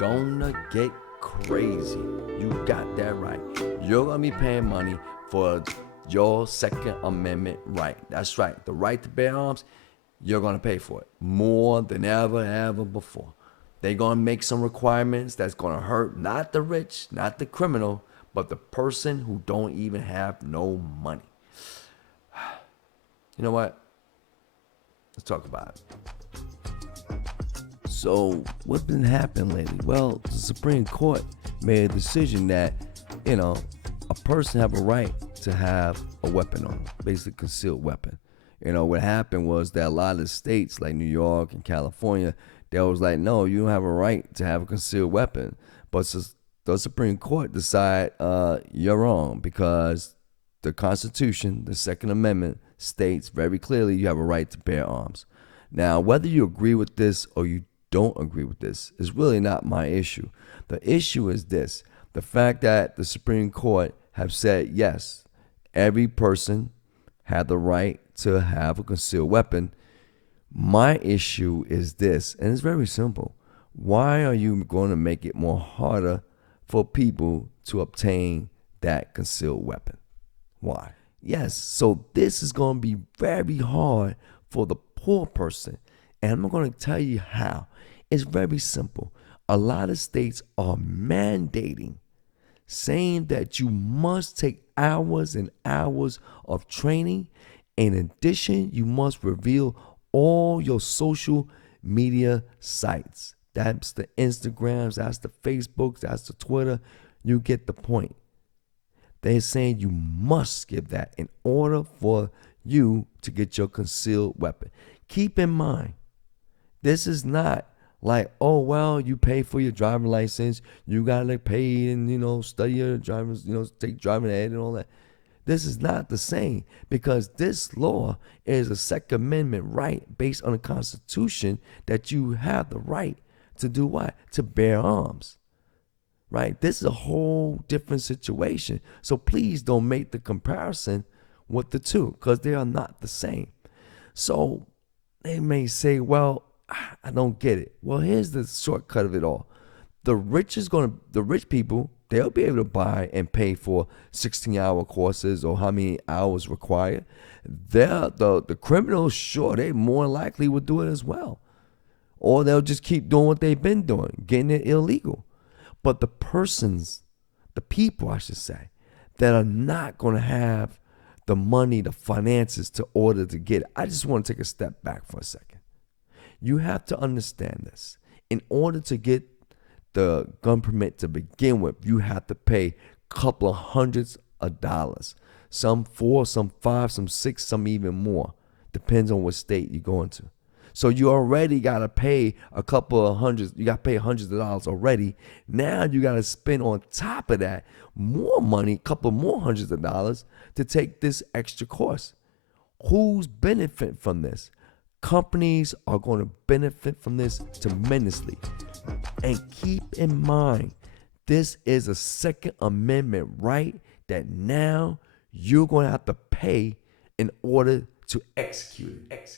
gonna get crazy. You got that right. You're gonna be paying money for your Second Amendment right. That's right. The right to bear arms, you're gonna pay for it more than ever before. They're gonna make some requirements that's gonna hurt not the rich, not the criminal, but the person who don't even have no money. You know what? Let's talk about it. So, what's been happening lately? Well, the Supreme Court made a decision that, a person have a right to have a weapon on them, basically concealed weapon. What happened was that a lot of the states like New York and California, they was like, no, you don't have a right to have a concealed weapon. But the Supreme Court decided you're wrong because the Constitution, the Second Amendment, states very clearly you have a right to bear arms. Now, whether you agree with this or you don't agree with this is really not my issue. The issue is this: the fact that the Supreme Court have said yes, every person had the right to have a concealed weapon. My issue is this, and it's very simple. Why are you going to make it more harder for people to obtain that concealed weapon? Why? Yes, so this is going to be very hard for the poor person, and I'm going to tell you how. It's very simple. A lot of states are mandating, saying that you must take hours and hours of training. In addition, you must reveal all your social media sites. That's the Instagrams, that's the Facebooks, that's the Twitter. You get the point. They're saying you must give that in order for you to get your concealed weapon. Keep in mind, this is not like, oh, well, you pay for your driving license, you got to pay and, study your drivers, take driving ed and all that. This is not the same because this law is a Second Amendment right based on the Constitution that you have the right to do what? To bear arms. Right? This is a whole different situation. So please don't make the comparison with the two because they are not the same. So they may say, well, I don't get it. Well, here's the shortcut of it all. The rich people, they'll be able to buy and pay for 16-hour courses or how many hours required. The criminals, sure, they more likely would do it as well. Or they'll just keep doing what they've been doing, getting it illegal. But the people, I should say, that are not going to have the money, the finances to order to get it. I just want to take a step back for a second. You have to understand this. In order to get the gun permit to begin with, you have to pay a couple of hundreds of dollars. Some 4, some 5, some 6, some even more. Depends on what state you go into. So you already got to pay a couple of hundreds. You got to pay hundreds of dollars already. Now you got to spend on top of that more money, a couple more hundreds of dollars to take this extra course. Who's benefiting from this? Companies are going to benefit from this tremendously. And keep in mind, this is a Second Amendment right that now you're going to have to pay in order to execute it.